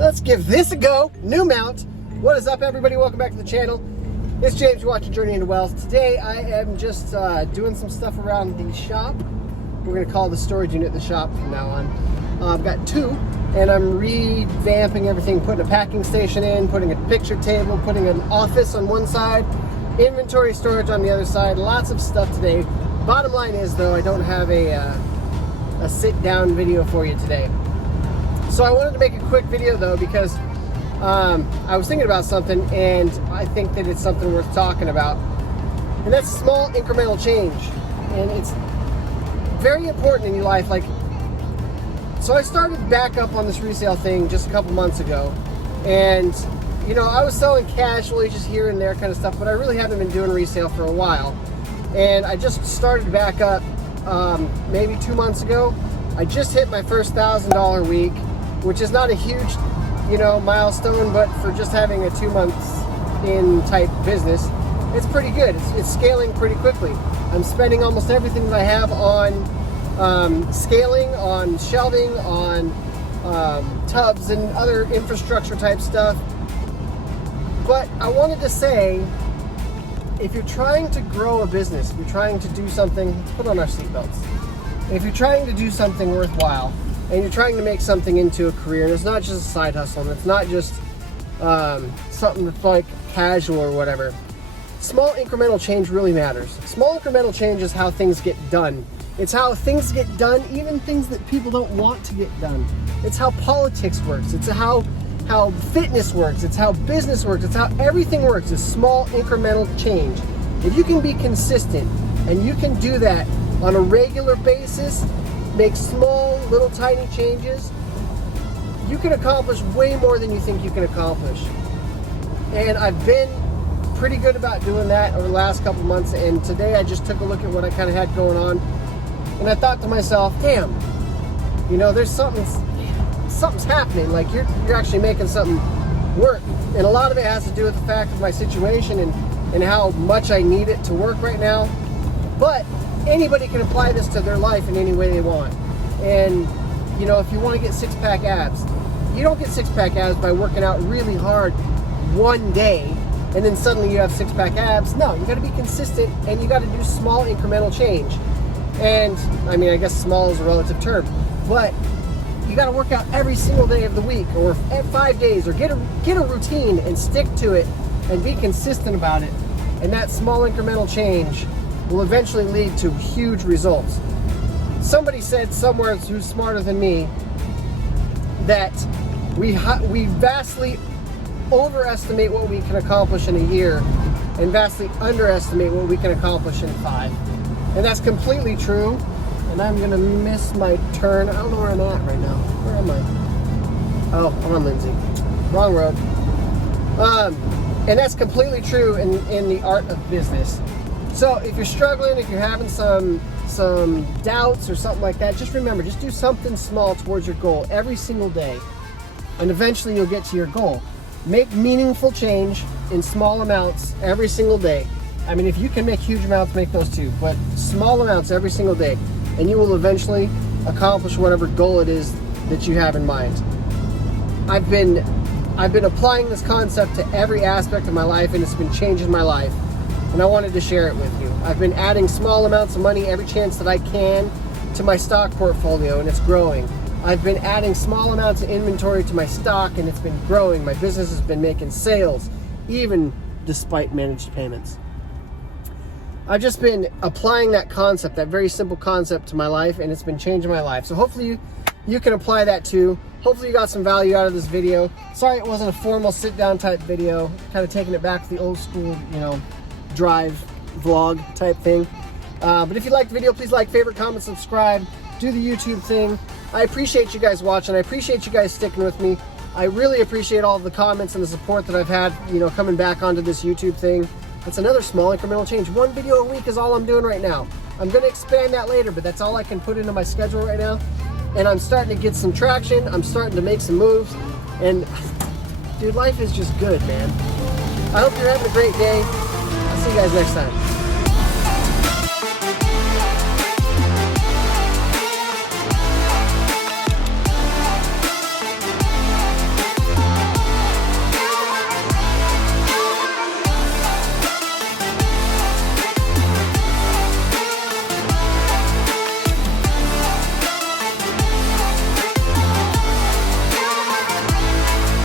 let's give this a go. New mount. What is up, everybody? Welcome back to the channel. It's James. You're watching Journey into Wealth. Today I am just doing some stuff around the shop. We're going to call the storage unit the shop from now on. I've got two, and I'm revamping everything, putting a packing station in, putting a picture table, putting an office on one side, inventory storage on the other side. Lots of stuff today. Bottom line is, though, I don't have a sit-down video for you today. So I wanted to make a quick video, though, because I was thinking about something, and I think that it's something worth talking about. And that's small incremental change. And it's very important in your life. Like, so I started back up on this resale thing just a couple months ago. And, you know, I was selling casually just here and there kind of stuff, but I really haven't been doing resale for a while. And I just started back up maybe 2 months ago. I just hit my first $1,000 week, which is not a huge, you know, milestone, but for just having a 2 months in type business, it's pretty good. It's scaling pretty quickly. I'm spending almost everything that I have on scaling, on shelving, on tubs and other infrastructure type stuff. But I wanted to say, if you're trying to grow a business, if you're trying to do something, let's put on our seatbelts. If you're trying to do something worthwhile, and you're trying to make something into a career, and it's not just a side hustle, and it's not just something that's like casual or whatever, small incremental change really matters. Small incremental change is how things get done. It's how things get done, even things that people don't want to get done. It's how politics works. It's how fitness works. It's how business works. It's how everything works. It's small incremental change. If you can be consistent and you can do that on a regular basis, make small, little, tiny changes, you can accomplish way more than you think you can accomplish. And I've been pretty good about doing that over the last couple months, and today I just took a look at what I kind of had going on, and I thought to myself, damn, you know, there's something's happening. Like, you're actually making something work. And a lot of it has to do with the fact of my situation and how much I need it to work right now. But anybody can apply this to their life in any way they want. And, you know, if you want to get six-pack abs, you don't get six-pack abs by working out really hard one day and then suddenly you have six-pack abs. No, you got to be consistent, and you got to do small incremental change. And I mean, I guess small is a relative term, but you got to work out every single day of the week, or 5 days, or get a routine and stick to it and be consistent about it. And that small incremental change will eventually lead to huge results. Somebody said somewhere who's smarter than me that we vastly overestimate what we can accomplish in a year and vastly underestimate what we can accomplish in 5. And that's completely true. And I'm gonna miss my turn. I don't know where I'm at right now. Where am I? Oh, I'm on Lindsay. Wrong road. And that's completely true in the art of business. So if you're struggling, if you're having some doubts or something like that, just remember, just do something small towards your goal every single day, and eventually you'll get to your goal. Make meaningful change in small amounts every single day. I mean, if you can make huge amounts, make those too, but small amounts every single day, and you will eventually accomplish whatever goal it is that you have in mind. I've been applying this concept to every aspect of my life, and it's been changing my life, and I wanted to share it with you. I've been adding small amounts of money every chance that I can to my stock portfolio, and it's growing. I've been adding small amounts of inventory to my stock, and it's been growing. My business has been making sales, even despite managed payments. I've just been applying that concept, that very simple concept, to my life, and it's been changing my life. So hopefully you can apply that too. Hopefully you got some value out of this video. Sorry it wasn't a formal sit-down type video, kind of taking it back to the old school, you know, drive vlog type thing. But if you liked the video, please like, favorite, comment, subscribe, do the YouTube thing. I appreciate you guys watching. I appreciate you guys sticking with me. I really appreciate all of the comments and the support that I've had, you know, coming back onto this YouTube thing. It's another small incremental change. 1 video a week is all I'm doing right now. I'm going to expand that later, but that's all I can put into my schedule right now. And I'm starting to get some traction. I'm starting to make some moves. And dude, life is just good, man. I hope you're having a great day. I'll see you guys next time.